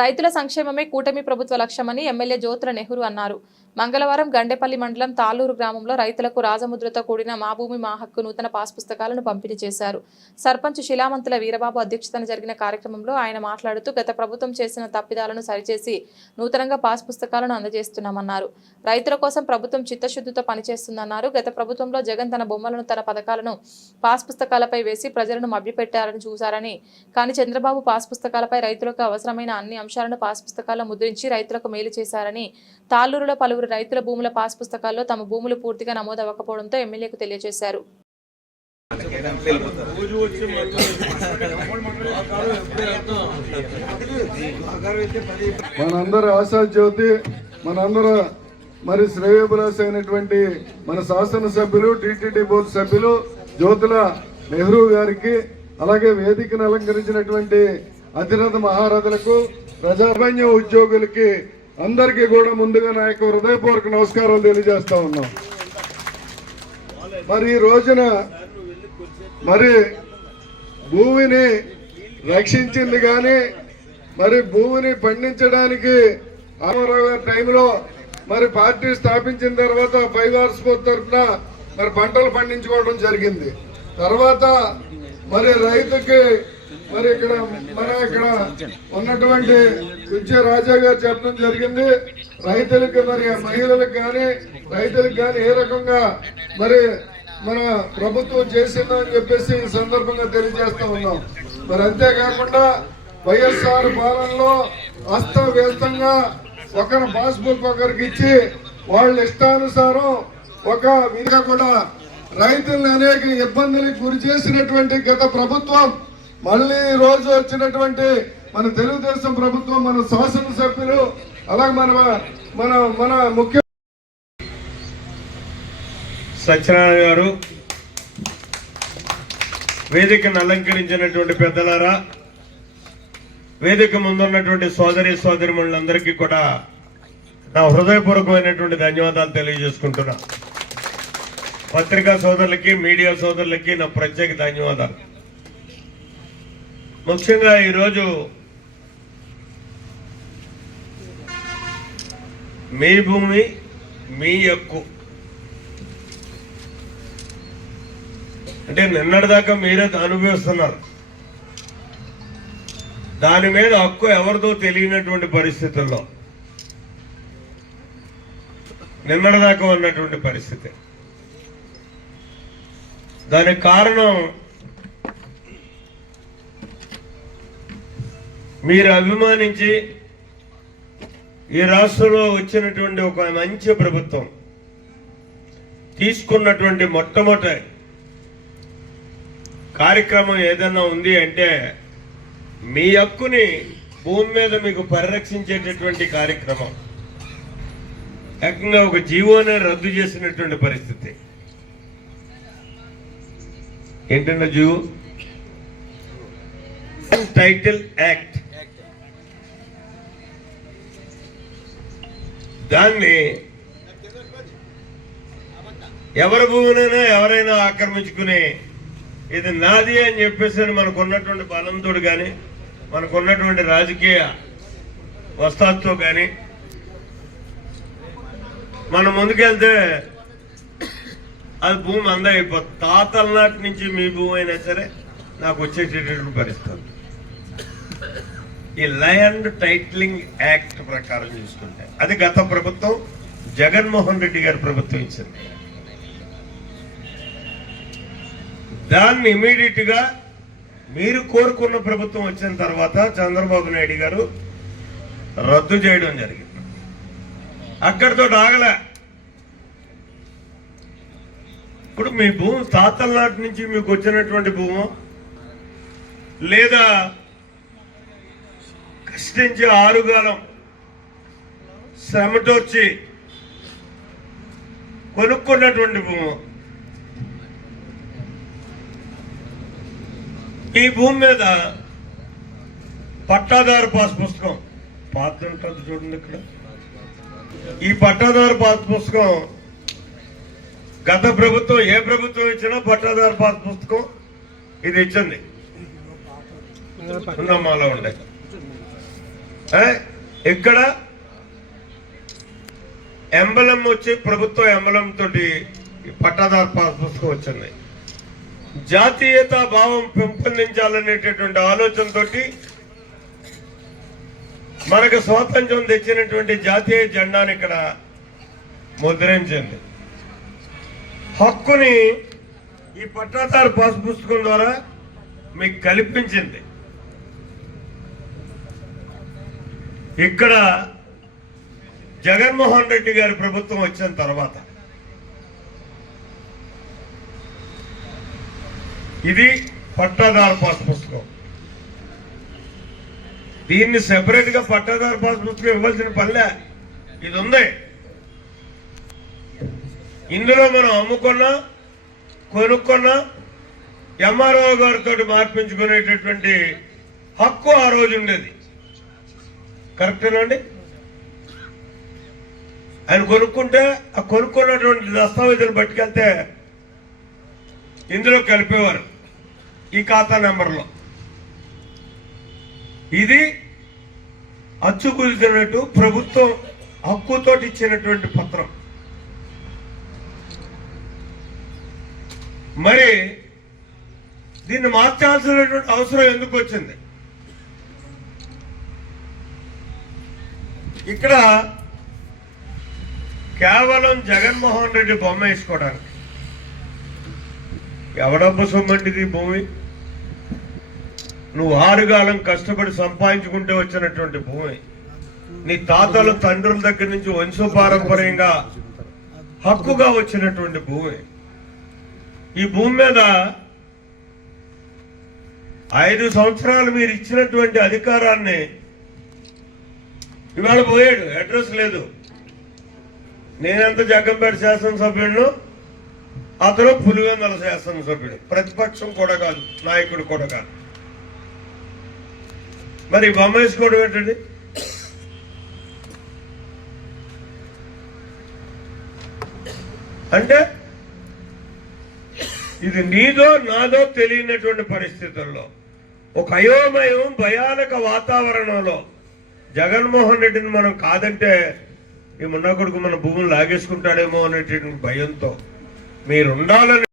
రైతుల సంక్షేమమే కూటమి ప్రభుత్వ లక్ష్యమని ఎమ్మెల్యే జ్యోతుల నెహ్రూ అన్నారు. మంగళవారం గండేపల్లి మండలం తాళ్ళూరు గ్రామంలో రైతులకు రాజముద్రతో కూడిన మా భూమి మా హక్కు నూతన పాస్ పుస్తకాలను పంపిణీ చేశారు. సర్పంచ్ శిలామంతుల వీరబాబు అధ్యక్షతన జరిగిన కార్యక్రమంలో ఆయన మాట్లాడుతూ గత ప్రభుత్వం చేసిన తప్పిదాలను సరిచేసి నూతనంగా పాస్ పుస్తకాలను అందజేస్తున్నామన్నారు. రైతుల కోసం ప్రభుత్వం చిత్తశుద్ధితో పనిచేస్తుందన్నారు. గత ప్రభుత్వంలో జగన్ తన బొమ్మలను తన పథకాలను పాస్ పుస్తకాలపై వేసి ప్రజలను మభ్యపెట్టారని చూశారని, కానీ చంద్రబాబు పాస్ పుస్తకాలపై రైతులకు అవసరమైన అన్ని అంశాలను పాస్ పుస్తకాల్లో ముద్రించి రైతులకు మేలు చేశారని, తాళ్ళూరులో పలువురు రైతుల భూముల పాస్ పుస్తకాల్లో తమ భూములు పూర్తిగా నమోదవ్వకపోవడంతో ఎమ్మెల్యేకు తెలియజేశారు. మనందరూ ఆశాజ్యోతి, మనందరూ మరి శ్రేయోభిలాష అయినటువంటి మన శాసనసభ్యులు, టీటీడీ బోర్డు సభ్యులు జ్యోతుల నెహ్రూ గారికి, అలాగే వేదికను అలంకరించినటువంటి అధిరథ మహారథులకు, ప్రజాభ్య ఉద్యోగులకి అందరికీ కూడా ముందుగా నా యొక్క హృదయపూర్వక నమస్కారాలు తెలియజేస్తా ఉన్నాం. మరి ఈ రోజున మరి భూమిని రక్షించింది కానీ మరి భూమిని పండించడానికి రామారావు గారి టైంలో మరి పార్టీ స్థాపించిన తర్వాత 5 hours తరఫున మరి పంటలు పండించుకోవడం జరిగింది. తర్వాత మరి రైతుకి మరి ఇక్కడ ఉన్నటువంటి కుంచె రాజా గారు చెప్పడం జరిగింది, రైతులకు మరి మహిళలకు కానీ రైతులకు కానీ ఏ రకంగా మరి మన ప్రభుత్వం చేసిందని చెప్పేసి ఈ సందర్భంగా తెలియజేస్తా ఉన్నాం. మరి అంతేకాకుండా వైఎస్ఆర్ పాలనలో అస్తవ్యస్తంగా ఒకరి పాస్బుక్ ఒకరికి ఇచ్చి వాళ్ళ ఇష్టానుసారం ఒక విధిగా కూడా రైతులను అనేక ఇబ్బందులకు గురి చేసినటువంటి గత ప్రభుత్వం మళ్ళీ రోజు వచ్చినటువంటి మన తెలుగుదేశం ప్రభుత్వం, మన శాసనసభ్యులు, అలాగే మన ముఖ్య సత్యనారాయణ గారు, వేదికను అలంకరించినటువంటి పెద్దలారా, వేదిక ముందున్నటువంటి సోదరిమణులందరికీ కూడా నా హృదయపూర్వకమైనటువంటి ధన్యవాదాలు తెలియజేసుకుంటున్నా. పత్రికా సోదరులకి, మీడియా సోదరులకి నా ప్రత్యేక ధన్యవాదాలు. ముఖ్యంగా ఈరోజు మీ భూమి మీ హక్కు అంటే నిన్నటిదాకా మీరే అనుభవిస్తున్నారు. దాని మీద హక్కు ఎవరిదో తెలియనటువంటి పరిస్థితుల్లో నిన్నటిదాకా ఉన్నటువంటి పరిస్థితి. దానికి కారణం మీరు అభిమానించి ఈ రాష్ట్రంలో వచ్చినటువంటి ఒక మంచి ప్రభుత్వం తీసుకున్నటువంటి మొట్టమొదటి కార్యక్రమం ఏదన్నా ఉంది అంటే మీ హక్కుని భూమి మీద మీకు పరిరక్షించేటటువంటి కార్యక్రమం. ఏకంగా ఒక జీవోనే రద్దు చేసినటువంటి పరిస్థితి. ఏంటంటే జీవో టైటిల్ యాక్ట్, దాన్ని ఎవరి భూమినైనా ఎవరైనా ఆక్రమించుకుని ఇది నాది అని చెప్పేసి మనకున్నటువంటి బలంతో కానీ మనకున్నటువంటి రాజకీయ వస్తాతో కానీ మనం ముందుకెళ్తే అది భూమి అందా అయిపోతుంది. తాతల నాటి నుంచి మీ భూమి అయినా సరే నాకు వచ్చేటటువంటి పరిస్థితి. ఈ ల్యాండ్ టైటిలింగ్ యాక్ట్ ప్రకారం చూసుకుంటే అది గత ప్రభుత్వం జగన్మోహన్ రెడ్డి గారి ప్రభుత్వం ఇచ్చింది. దాన్ని ఇమీడియట్ గా మీరు కోరుకున్న ప్రభుత్వం వచ్చిన తర్వాత చంద్రబాబు నాయుడు గారు రద్దు చేయడం జరిగింది. అక్కడితో ఆగలే. ఇప్పుడు మీ భూమి తాతల నాటి నుంచి మీకు వచ్చినటువంటి భూమో లేదా కష్టించి ఆరుగాలం శ్రమటోర్చి కొనుక్కున్నటువంటి భూమి, ఈ భూమి మీద పట్టాదారు పాస్ పుస్తకం పాత ఉంటుంది చూడండి. ఇక్కడ ఈ పట్టాదారు పాస్ పుస్తకం గత ప్రభుత్వం ఏ ప్రభుత్వం ఇచ్చినా పట్టాదారు పాస్ పుస్తకం ఇది ఇచ్చింది. ఉందమ్మాలో ఉండే ఇక్కడ ఎంబలం వచ్చి ప్రభుత్వ ఎంబలం తోటి పట్టాదారు పాస్ పుస్తకం వచ్చింది. జాతీయతా భావం పెంపొందించాలనేటటువంటి ఆలోచనతో మనకు స్వాతంత్ర్యం తెచ్చినటువంటి జాతీయ జెండాని ఇక్కడ ముద్రించింది. హక్కుని ఈ పట్టాదారు పాస్ పుస్తకం ద్వారా మీకు కల్పించింది. ఇక్కడ జగన్మోహన్ రెడ్డి గారి ప్రభుత్వం వచ్చిన తర్వాత ఇది పట్టాదారు పాస్ పుస్తకం. దీన్ని సెపరేట్ గా పట్టాదారు పాస్ పుస్తకం ఇవ్వాల్సిన పనిలే, ఇది ఉంది. ఇందులో మనం అమ్ముకున్నా కొనుక్కున్నా ఎంఆర్ఓ గారితో మార్పించుకునేటటువంటి హక్కు ఆ రోజు ఉండేది. కరెక్టేనండి? ఆయన కొనుక్కుంటే ఆ కొనుక్కున్నటువంటి దస్తావేజులు పట్టుకెళ్తే ఇందులో కలిపేవారు ఈ ఖాతా నెంబర్లో. ఇది అచ్చు కుదిరినట్టు ప్రభుత్వం హక్కుతో ఇచ్చినటువంటి పత్రం. మరి దీన్ని మార్చాల్సినటువంటి అవసరం ఎందుకు వచ్చింది? ఇక్కడ కేవలం జగన్మోహన్ రెడ్డి బొమ్మ వేసుకోవడానికి. ఎవడబ్బ సొమ్మంటిది భూమి? నువ్వు ఆరుగాలం కష్టపడి సంపాదించుకుంటే వచ్చినటువంటి భూమి, నీ తాతల తండ్రుల దగ్గర నుంచి వంశపారంపర్యంగా హక్కుగా వచ్చినటువంటి భూమి. ఈ భూమి మీద 5 సంవత్సరాలు మీరు ఇచ్చినటువంటి అధికారాన్ని ఇవాళ పోయాడు, అడ్రస్ లేదు. నేనెంత జగ్గంపేట శాసనసభ్యుడు, అతను పులివెందుల శాసనసభ్యుడు, ప్రతిపక్షం కూడా కాదు, నాయకుడు కూడా కాదు. మరి బొమ్మ వేసుకోవడం ఏంటండి? అంటే ఇది నీదో నాదో తెలియనటువంటి పరిస్థితుల్లో, ఒక అయోమయం భయానక వాతావరణంలో జగన్మోహన్ రెడ్డిని మనం కాదంటే ఈ మున్నా కొడుకు మన భూములు లాగేసుకుంటాడేమో అనేటువంటి భయంతో మీరు ఉండాలని